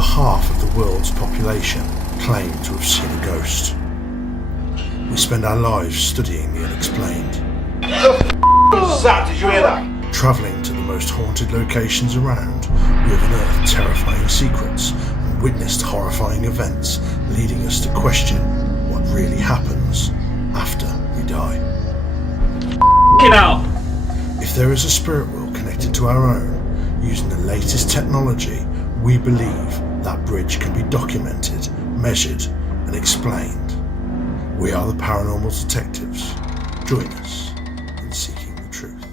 over half of the world's population claim to have seen a ghost. We spend our lives studying the unexplained. Did you hear that? Travelling to the most haunted locations around, we have unearthed terrifying secrets and witnessed horrifying events, leading us to question what really happens after we die. Get out! If there is a spirit world connected to our own, using the latest technology, we believe that bridge can be documented, measured, and explained. We are the Paranormal Detectives. Join us in seeking the truth.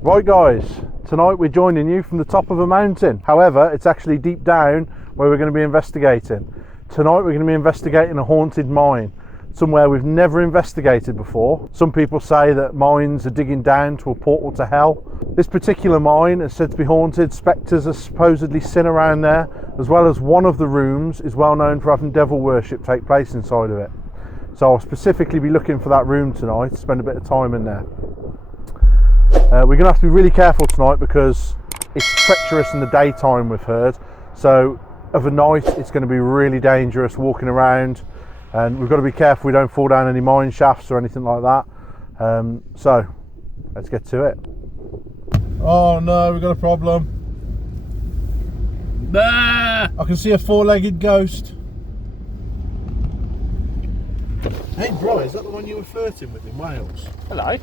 Right guys, tonight we're joining you from the top of a mountain. However, it's actually deep down where we're going to be investigating. Tonight we're going to be investigating a haunted mine, somewhere we've never investigated before. Some people say that mines are digging down to a portal to hell. This particular mine is said to be haunted. Spectres are supposedly seen around there, as well as one of the rooms is well known for having devil worship take place inside of it. So I'll specifically be looking for that room tonight, spend a bit of time in there. We're going to have to be really careful tonight because it's treacherous in the daytime, we've heard. So of a night it's going to be really dangerous walking around, and we've got to be careful we don't fall down any mine shafts or anything like that. So let's get to it. Oh no, we've got a problem. Ah! I can see a four-legged ghost. Hey bro, is that the one you were flirting with in Wales? Hello.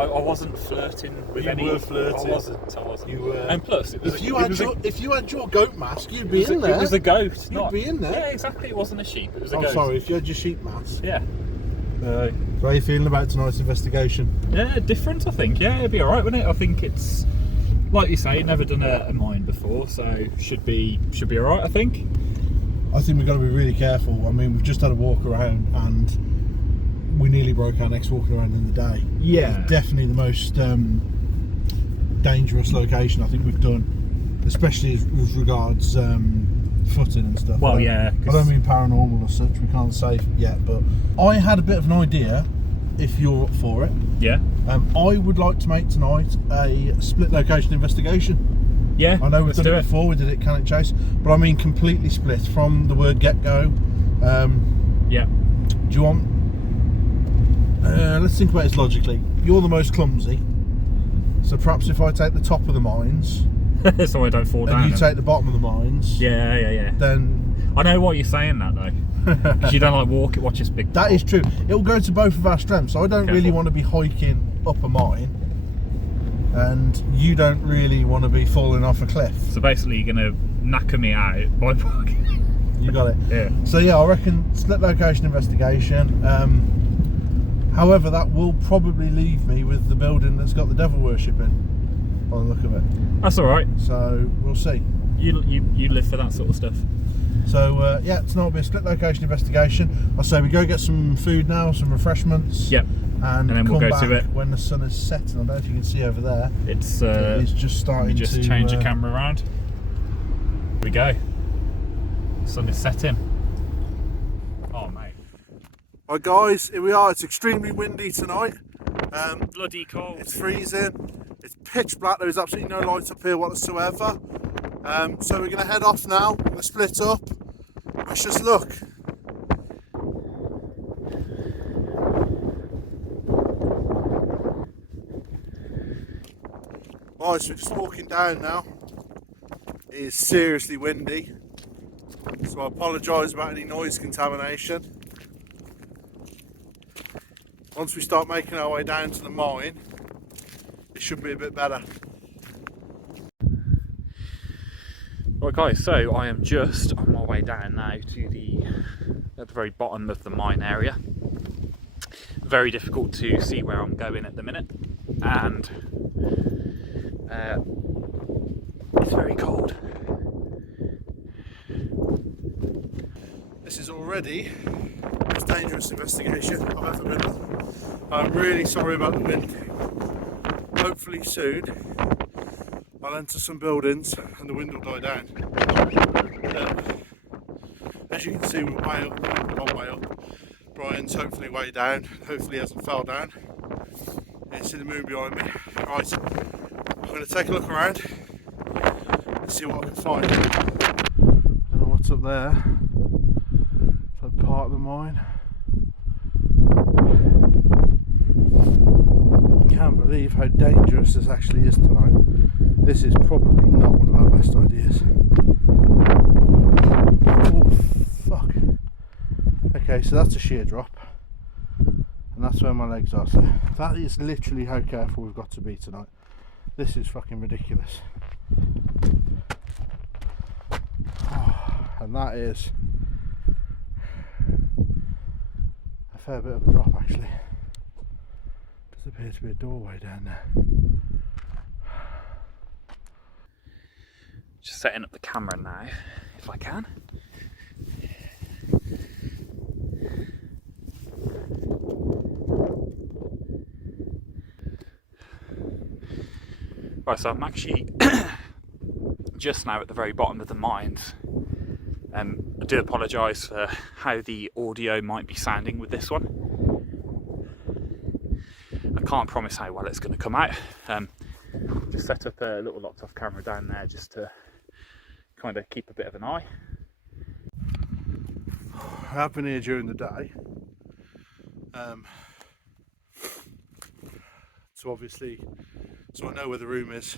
I wasn't flirting with any. You were flirting. I wasn't. You were. And plus, it was. If you had your goat mask, you'd be in there. It was a goat. You'd be in there. Yeah, exactly. It wasn't a sheep. It was a goat. I'm sorry. If you had your sheep mask. Yeah. So how are you feeling about tonight's investigation? Yeah, different. I think. Yeah, it'd be all right, wouldn't it? I think it's like you say, never done a mine before, so should be all right. I think. I think we've got to be really careful. I mean, we've just had a walk around and we nearly broke our necks walking around in the day. Yeah. It's definitely the most dangerous location I think we've done, especially with regards footing and stuff. Well, yeah. I don't mean paranormal as such, we can't say yet, but I had a bit of an idea, if you're up for it. Yeah. I would like to make tonight a split location investigation. Yeah. I know we've done it before, we did it Cannock Chase, but I mean completely split from the word get-go. Yeah. Do you want... let's think about this logically. You're the most clumsy, so perhaps if I take the top of the mines so I don't fall down. and you take the bottom of the mines, yeah. then I know what you're saying that though. Because you don't like watch this big. That is true. It'll go to both of our strengths. So I don't really Careful. want to be hiking up a mine, and you don't really want to be falling off a cliff. So basically, you're gonna knacker me out by parking. You got it. Yeah. So yeah, I reckon split location investigation. However, that will probably leave me with the building that's got the devil worship in, by the look of it. That's all right. So we'll see. You live for that sort of stuff. So yeah, tonight will be a split location investigation. I say we go get some food now, some refreshments. Yep. And then come we'll go back to it when the sun is setting. I don't know if you can see over there. It's just starting let me just to change the camera around. Here we go. Sun is setting. Oh mate. Right guys, here we are. It's extremely windy tonight. Bloody cold. It's freezing. It's pitch black. There is absolutely no light up here whatsoever. So we're going to head off now. We're split up. Wish us luck. Right, so we're just walking down now. It is seriously windy, so I apologise about any noise contamination. Once we start making our way down to the mine, it should be a bit better. Right guys, so I am just on my way down now to at the very bottom of the mine area. Very difficult to see where I'm going at the minute, and it's very cold. This is already the most dangerous investigation I've ever been on. I'm really sorry about the wind. Hopefully soon I'll enter some buildings and the wind will die down. As you can see, we're way up, not way up. Brian's hopefully way down, hopefully he hasn't fell down. You can see the moon behind me. Right, going to take a look around and see what I can find. Don't know what's up there. It's like part of the mine. Can't believe how dangerous this actually is tonight. This is probably not one of our best ideas. Oh fuck. Okay, so that's a sheer drop. And that's where my legs are. So that is literally how careful we've got to be tonight. This is fucking ridiculous. Oh, and that is a fair bit of a drop actually. Does appear to be a doorway down there. Just setting up the camera now, if I can. Right, so I'm actually just now at the very bottom of the mines. I do apologise for how the audio might be sounding with this one. I can't promise how well it's going to come out. Just set up a little locked off camera down there just to kind of keep a bit of an eye. I have been here during the day. So I know where the room is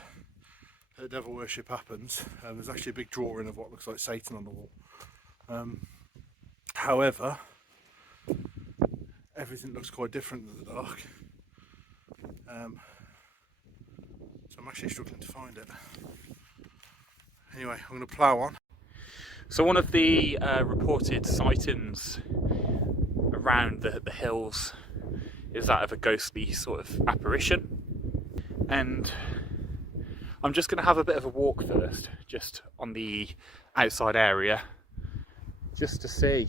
that devil worship happens. There's actually a big drawing of what looks like Satan on the wall. However, everything looks quite different in the dark. So I'm actually struggling to find it. Anyway, I'm going to plough on. So one of the reported sightings around the hills is that of a ghostly sort of apparition. And I'm just going to have a bit of a walk first, just on the outside area, just to see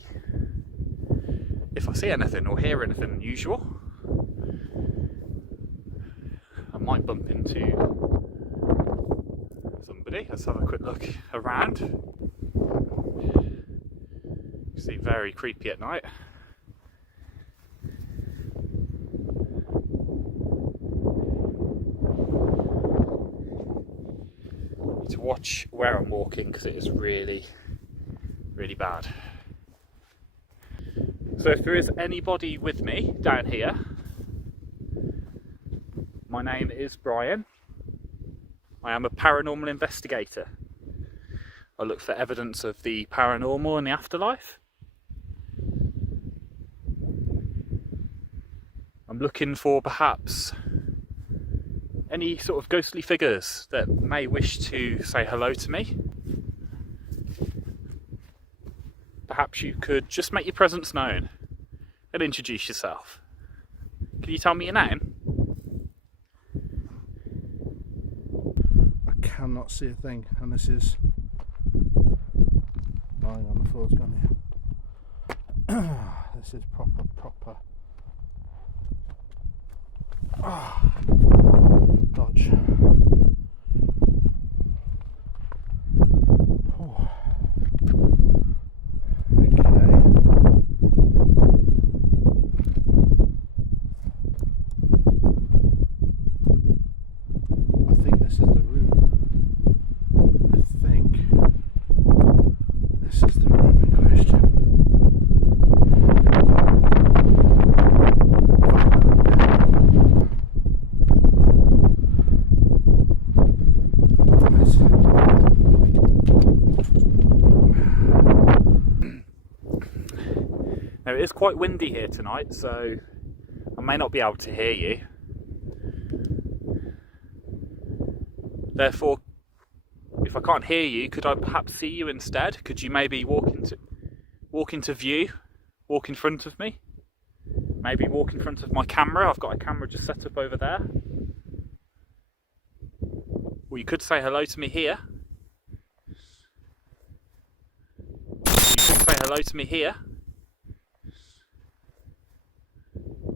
if I see anything or hear anything unusual. I might bump into somebody. Let's have a quick look around. You see, very creepy at night. To watch where I'm walking because it is really, really bad. So if there is anybody with me down here, my name is Brian. I am a paranormal investigator. I look for evidence of the paranormal and the afterlife. I'm looking for perhaps any sort of ghostly figures that may wish to say hello to me. Perhaps you could just make your presence known and introduce yourself. Can you tell me your name? I cannot see a thing, and this is... Hang on, the floor's gone here. This is proper. Dodge. Oh. Okay. I think this is the room. I think this is the room in question. Now it is quite windy here tonight, so I may not be able to hear you. Therefore, if I can't hear you, could I perhaps see you instead? Could you maybe walk into view, walk in front of me? Maybe walk in front of my camera. I've got a camera just set up over there. Or you could say hello to me here. Or you could say hello to me here.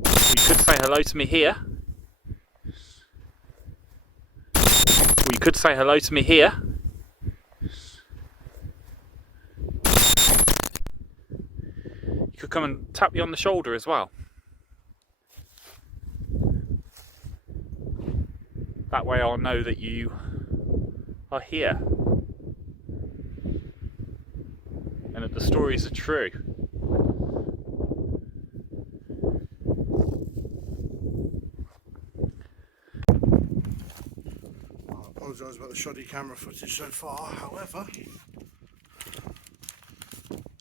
You could say hello to me here. Or you could say hello to me here. You could come and tap me on the shoulder as well. That way I'll know that you are here and that the stories are true. I apologise about the shoddy camera footage so far, however,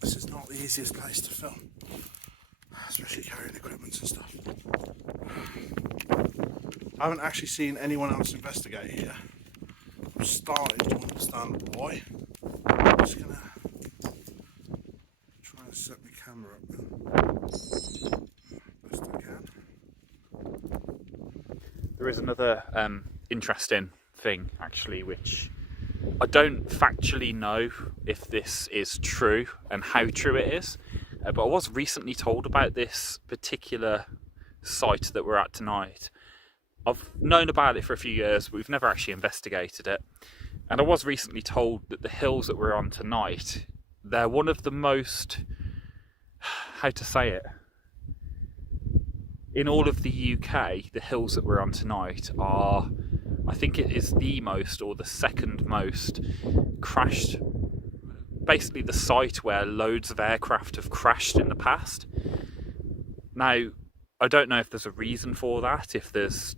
this is not the easiest place to film, especially carrying equipment and stuff. I haven't actually seen anyone else investigate here. I'm starting to understand why. I'm just going to try and set my camera up best I can. There is another interesting thing actually, which I don't factually know if this is true and how true it is, but I was recently told about this particular site that we're at tonight. I've known about it for a few years, but we've never actually investigated it. And I was recently told that the hills that we're on tonight, they're one of the most, how to say it, in all of the UK, the hills that we're on tonight are, I think it is the most or the second most crashed, basically the site where loads of aircraft have crashed in the past. Now, I don't know if there's a reason for that, if there's,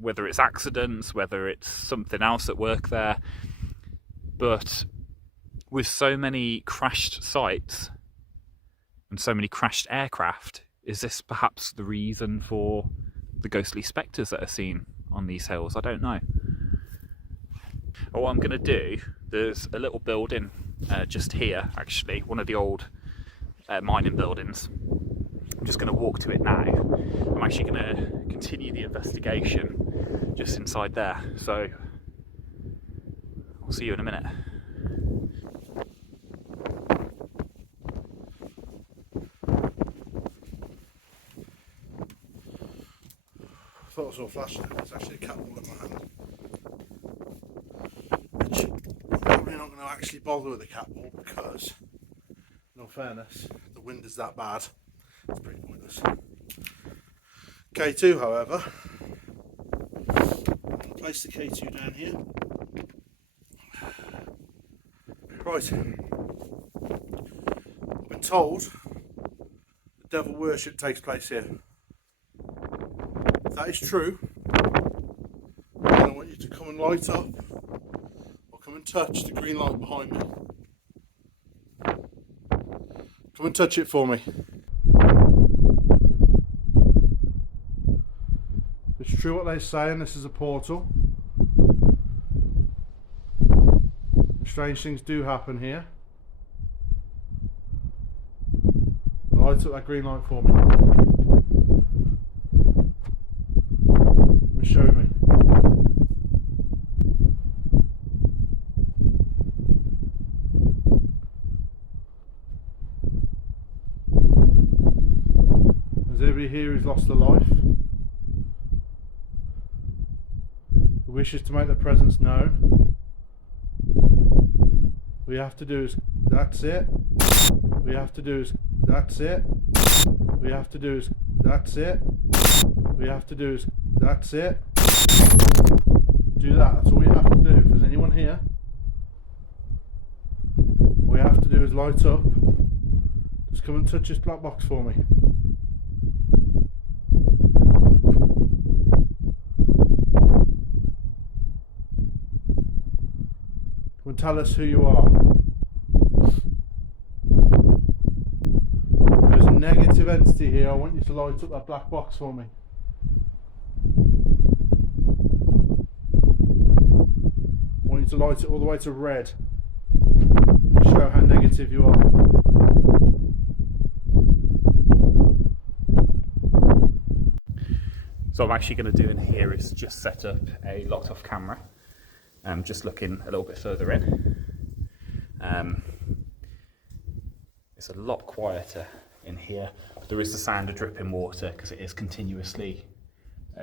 whether it's accidents, whether it's something else at work there, but with so many crashed sites and so many crashed aircraft, is this perhaps the reason for the ghostly spectres that are seen on these hills? I don't know. But what I'm going to do, there's a little building just here, actually, one of the old mining buildings. I'm just going to walk to it now. I'm actually going to continue the investigation just inside there. So I'll see you in a minute. I thought I saw a flash there. It's actually a cat ball in my hand. Which I'm probably not going to actually bother with the cat ball because, in all fairness, the wind is that bad. It's pretty pointless. K2, however, I'll place the K2 down here. Right. I've been told that devil worship takes place here. If that is true, then I want you to come and light up or come and touch the green light behind me. Come and touch it for me. It's true what they're saying, this is a portal. Strange things do happen here. Light up that green light for me. Show me. Has anybody here who's lost a life? Who wishes to make their presence known? All you have to do is, that's it. All you have to do is, that's it. All you have to do is, that's it. All you have to do is, that's it. Do that, that's all you have to do. If there's anyone here, all you have to do is light up. Just come and touch this black box for me. Come and tell us who you are. If there's a negative entity here, I want you to light up that black box for me. I want you to light it all the way to red. Show how negative you are. So what I'm actually going to do in here is just set up a locked off camera. Just looking a little bit further in. It's a lot quieter in here. There is the sound of dripping water because it is continuously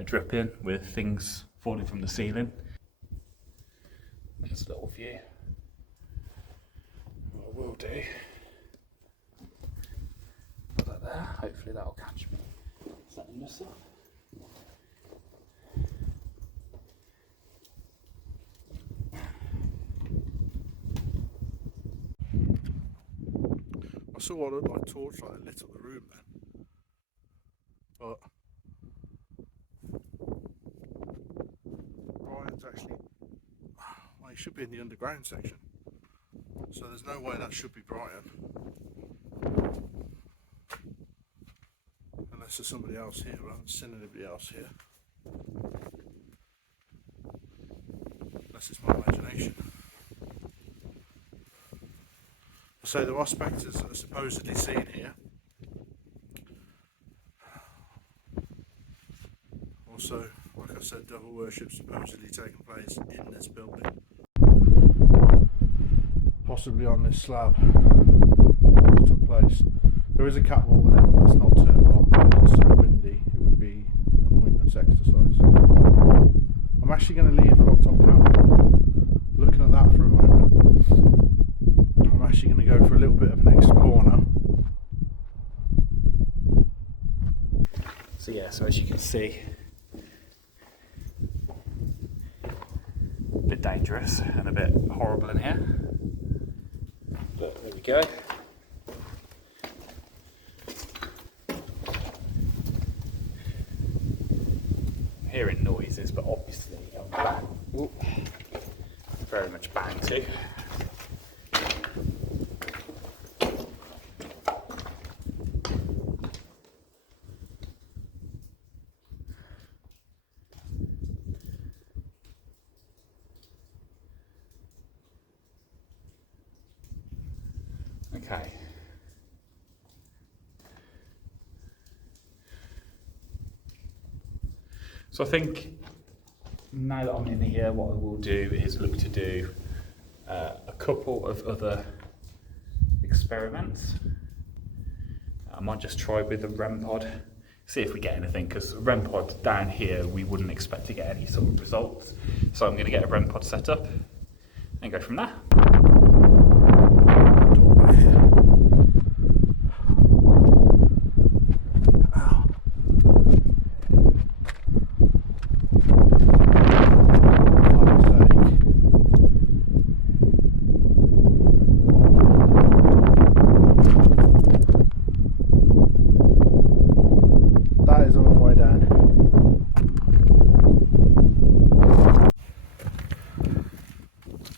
dripping with things falling from the ceiling. There's a little view. What I will do, put that there, hopefully that'll catch me setting this up. saw what looked like torchlight lit up the room then. But Brian's actually, well, he should be in the underground section. So there's no way that should be Brian. Unless there's somebody else here, but I haven't seen anybody else here. Unless it's my imagination. So there are spectres that are supposedly seen here. Also, like I said, devil worship supposedly taking place in this building. Possibly on this slab that took place. There is a catwalk there, but that's not turned on because it's so windy it would be a pointless exercise. I'm actually going to leave the locked off camera looking at that for a moment. I'm actually going to go for a little bit of an explore now. So yeah, so as you can see, a bit dangerous and a bit horrible in here. But there we go. Hearing noises, but obviously bang, very much bang too. Okay. So I think now that I'm in here, what I will do is look to do a couple of other experiments. I might just try with the REM pod, see if we get anything, because REM pod down here we wouldn't expect to get any sort of results. So I'm going to get a REM pod set up and go from there.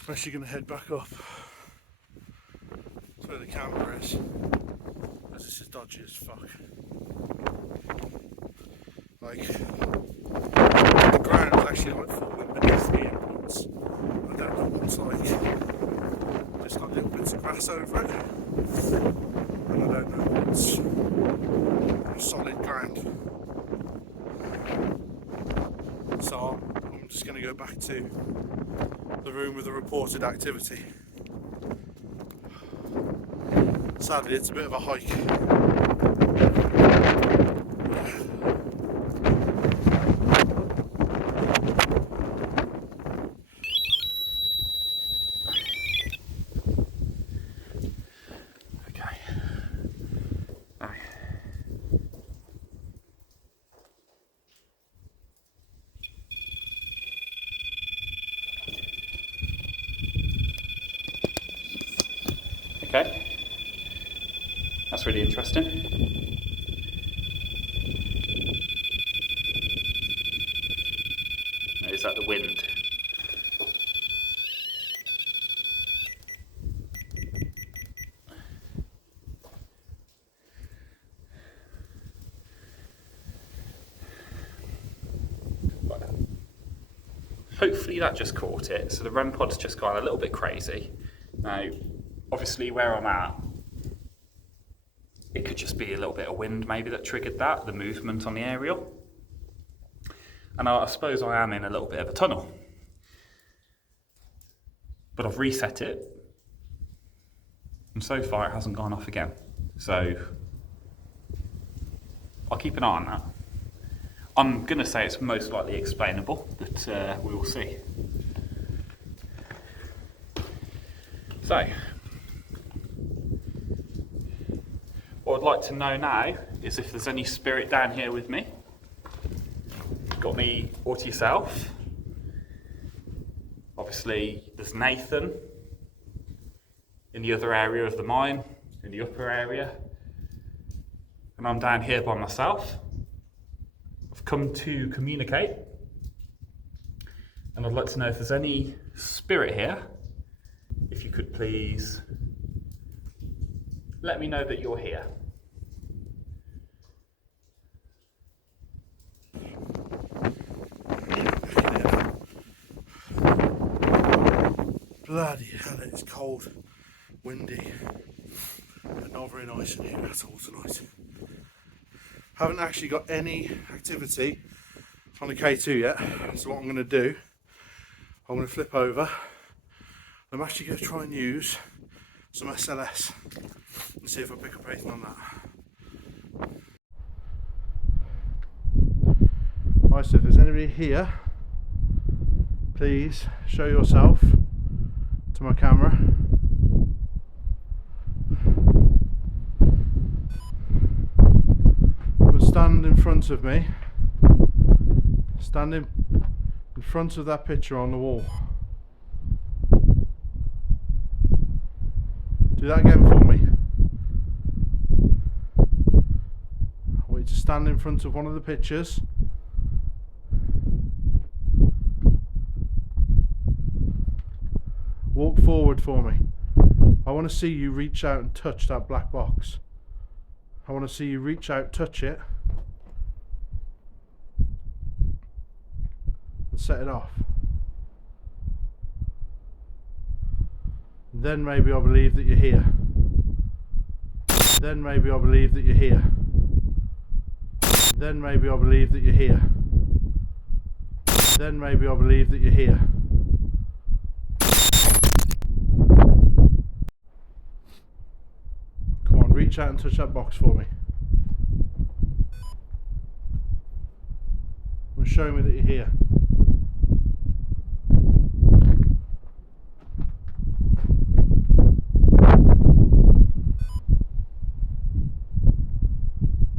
I'm actually going to head back up to where the camera is, because this is dodgy as fuck. Like, the ground is actually like falling beneath the inputs. I don't know what's like, just like little bits of grass over it, and I don't know what's solid ground. So I'm just going to go back to the room with the reported activity. Sadly, it's a bit of a hike. Okay. Right. Okay, that's really interesting. Is that the wind? Hopefully that just caught it. So the REM pod's just gone a little bit crazy. Now, obviously where I'm at, it could just be a little bit of wind maybe that triggered that, the movement on the aerial. And I suppose I am in a little bit of a tunnel. But I've reset it, and so far it hasn't gone off again. So I'll keep an eye on that. I'm going to say it's most likely explainable, but we will see. So, what I'd like to know now is if there's any spirit down here with me. Got me or to yourself. Obviously, there's Nathan in the other area of the mine. in the upper area, and I'm down here by myself. I've come to communicate, and I'd like to know if there's any spirit here. If you could please let me know that you're here. Bloody hell, it's cold, windy, and not very nice in here at all tonight. Haven't actually got any activity on the K2 yet, so what I'm going to do, I'm going to flip over. I'm actually going to try and use some SLS and see if I pick up anything on that. Right, so if there's anybody here, please show yourself to my camera. We'll stand in front of me, standing in front of that picture on the wall. Do that again for me. I want you to stand in front of one of the pictures. Walk forward for me. I want to see you reach out and touch that black box. I want to see you reach out, touch it, and set it off. Then maybe I'll believe that you're here. Then maybe I'll believe that you're here. Then maybe I'll believe that you're here. Then maybe I'll believe that you're here. Come on, reach out and touch that box for me. And show me that you're here.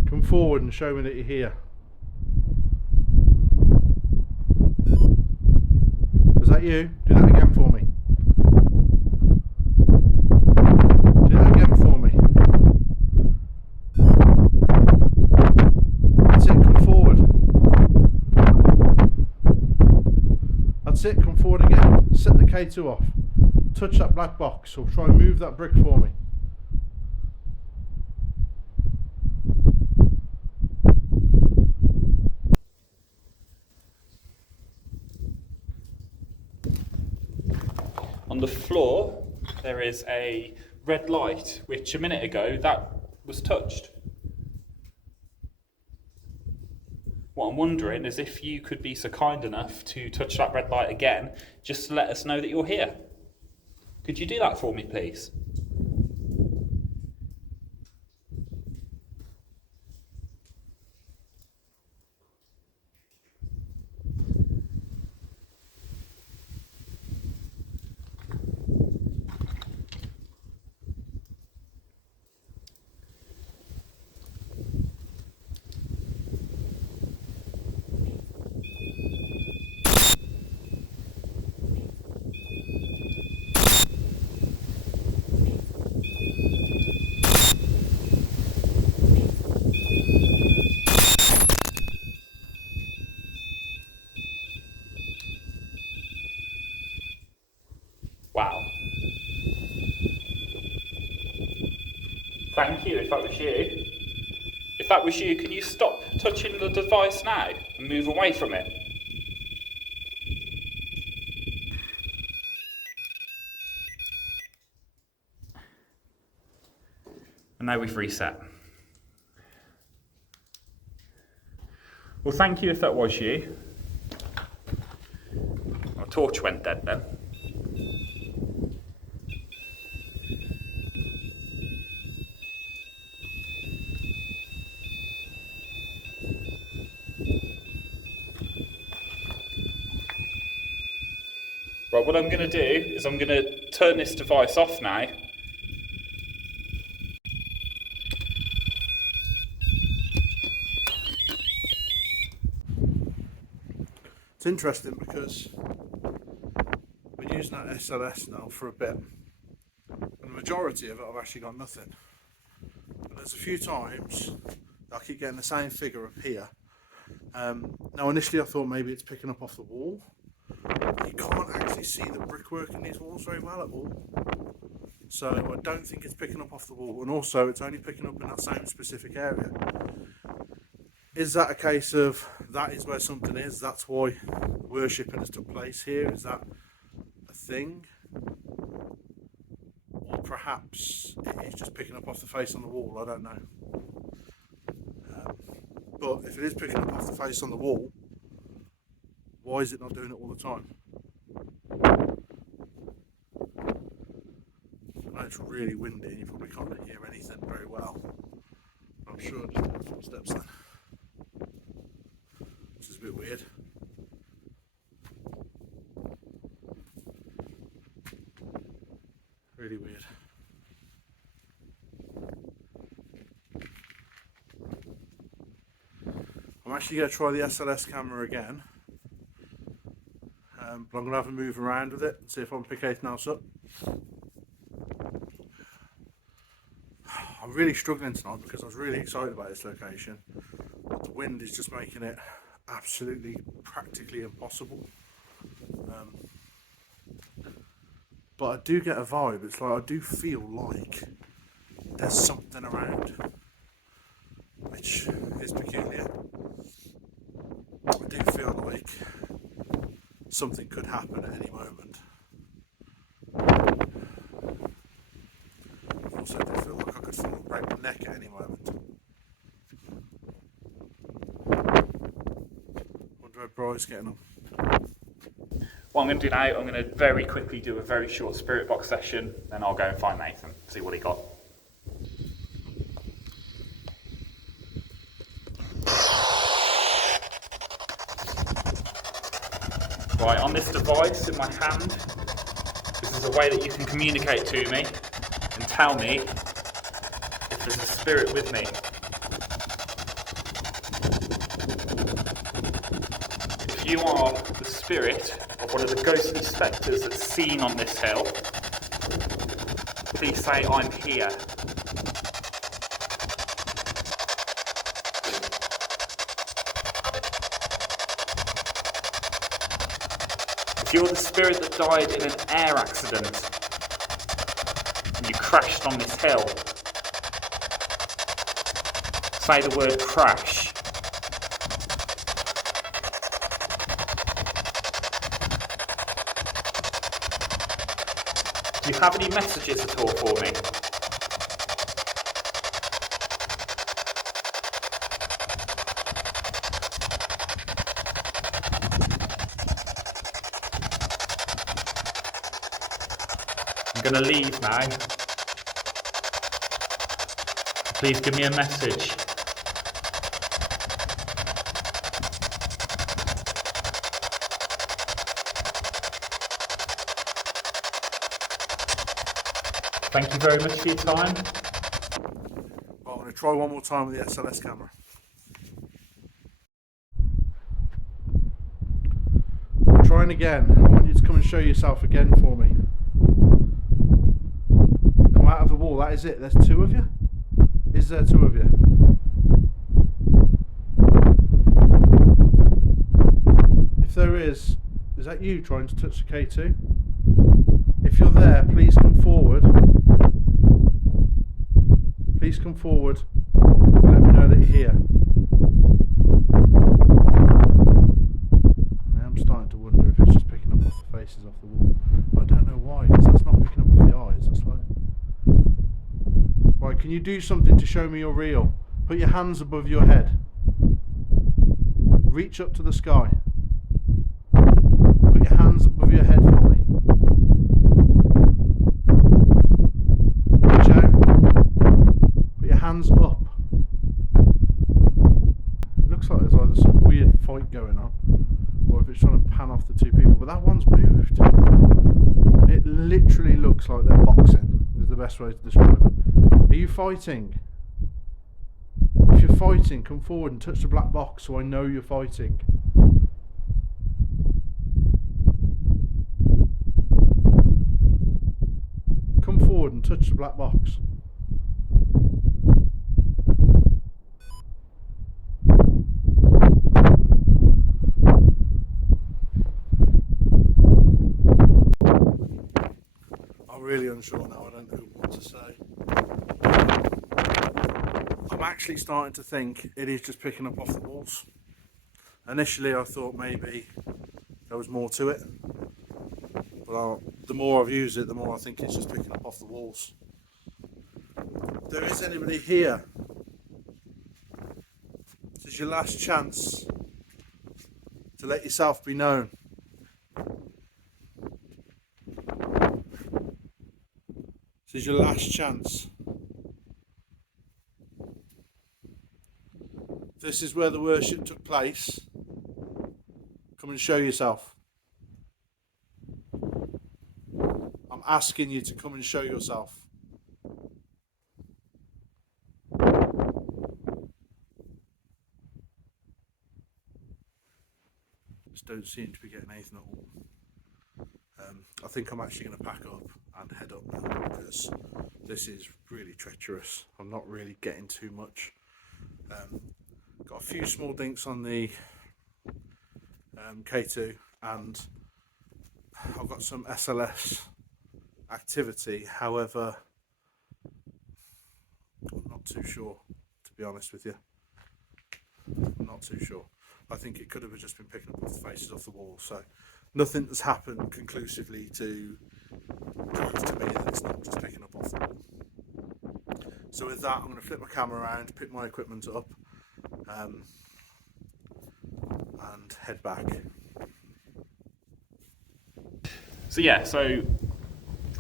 Come forward and show me that you're here. Was that you? Do that again for me. Do that again for me. That's it, come forward. That's it, come forward again. Set the K2 off. Touch that black box, or try and move that brick for me. On the floor, there is a red light, which a minute ago, that was touched. What I'm wondering is if you could be so kind enough to touch that red light again, just to let us know that you're here. Could you do that for me, please? Wow. Thank you, if that was you. If that was you, can you stop touching the device now and move away from it? And now we've reset. Well, thank you if that was you. Our torch went dead then. Right, what I'm going to do is I'm going to turn this device off now. It's interesting because we're using that SLS now for a bit, and the majority of it I've actually got nothing. there's a few times that I keep getting the same figure up here. Now initially I thought maybe it's picking up off the wall. You can't actually see the brickwork in these walls very well at all. So I don't think it's picking up off the wall, and also it's only picking up in that same specific area. Is that a case of that is where something is, that's why worshipping has took place here? Is that a thing? Or perhaps it's just picking up off the face on the wall, I don't know. But if it is picking up off the face on the wall, why is it not doing it all the time? I know it's really windy and you probably can't hear anything very well. I'm sure I just heard footsteps then. Which is a bit weird. Really weird. I'm actually going to try the SLS camera again. But I'm going to have a move around with it and see if I can pick anything else up. I'm really struggling tonight because I was really excited about this location. But the wind is just making it absolutely practically impossible. But I do get a vibe. It's like I do feel like there's something around, which is peculiar. I do feel like something could happen at any moment. I also do feel like I could fall and break my neck at any moment. Wonder how Bry's getting on. What I'm going to do now, I'm going to very quickly do a very short spirit box session, then I'll go and find Nathan, see what he got. Right, on this device in my hand, this is a way that you can communicate to me and tell me if there's a spirit with me. If you are the spirit of one of the ghostly spectres that's seen on this hill, please say, "I'm here." If you're the spirit that died in an air accident and you crashed on this hill, say the word crash. Do you have any messages at all for me? I'm going to leave now. Please give me a message. Thank you very much for your time. Well, I'm going to try one more time with the SLS camera. Trying again. I want you to come and show yourself again for me. Come out of the wall. That is it. There's two of you? Is there two of you? If there is that you trying to touch the K2? If you're there, please come forward. Please come forward and let me know that you're here. Now I'm starting to wonder if it's just picking up off the faces off the wall. But I don't know why, because that's not picking up off the eyes. That's like... Right, can you do something to show me you're real? Put your hands above your head. Reach up to the sky. Put your hands above your head for me. Reach out. Put your hands up. It looks like there's either some weird fight going on, or if it's trying to pan off the two people, but that one's moved. It literally looks like they're boxing, is the best way to describe it. Are you fighting? If you're fighting, come forward and touch the black box so I know you're fighting. Come forward and touch the black box. actually starting to think it is just picking up off the walls. Initially I thought maybe there was more to it, but the more I've used it, the more I think it's just picking up off the walls. If there is anybody here, this is your last chance to let yourself be known. This is your last chance. This is where the worship took place. Come and show yourself. I'm asking you to come and show yourself. Just don't seem to be getting anything at all. I think I'm actually going to pack up and head up now because this is really treacherous. I'm not really getting too much. Got a few small dinks on the K2, and I've got some SLS activity. However, I'm not too sure, to be honest with you. I'm not too sure. I think it could have just been picking up off the faces off the wall. So nothing has happened conclusively to prove to me that it's not just picking up off the wall. So with that, I'm going to flip my camera around, pick my equipment up, and head back. So yeah, so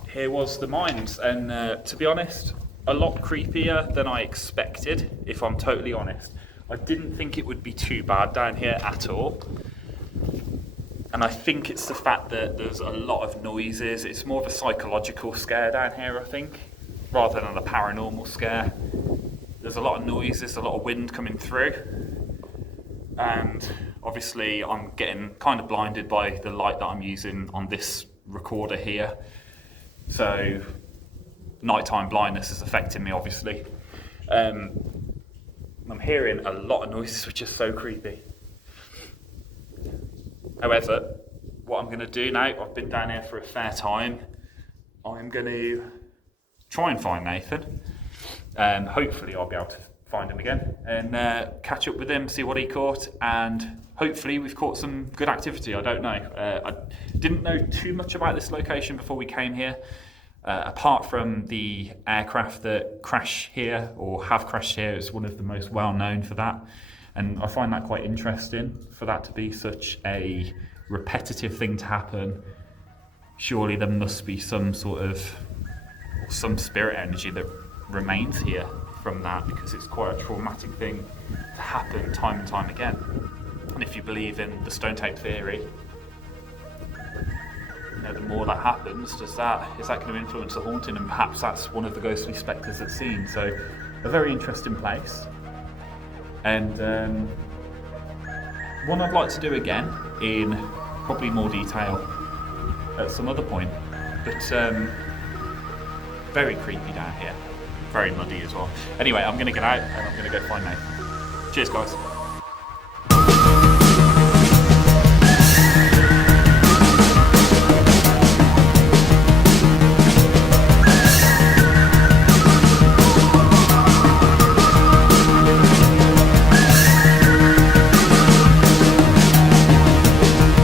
here was the mines, and to be honest, a lot creepier than I expected, if I'm totally honest. I didn't think it would be too bad down here at all. And I think it's the fact that there's a lot of noises. It's more of a psychological scare down here, I think, rather than a paranormal scare. There's a lot of noises, a lot of wind coming through. And obviously I'm getting kind of blinded by the light that I'm using on this recorder here. So nighttime blindness is affecting me, obviously. I'm hearing a lot of noises, which is so creepy. However, what I'm going to do now, I've been down here for a fair time, I'm going to try and find Nathan. Hopefully I'll be able to find him again and catch up with him, see what he caught, and hopefully we've caught some good activity. I don't know. I didn't know too much about this location before we came here. Apart from the aircraft that crash here or have crashed here, it's one of the most well known for that, and I find that quite interesting for that to be such a repetitive thing to happen. Surely there must be some sort of, or some spirit energy that remains here from that, because it's quite a traumatic thing to happen time and time again. And if you believe in the stone tape theory, the more that happens, is that going to influence the haunting, and perhaps that's one of the ghostly spectres that's seen. So a very interesting place, and one I'd like to do again in probably more detail at some other point, but very creepy down here, very muddy as well. Anyway, I'm going to get out and I'm going to go find Nathan. Cheers guys.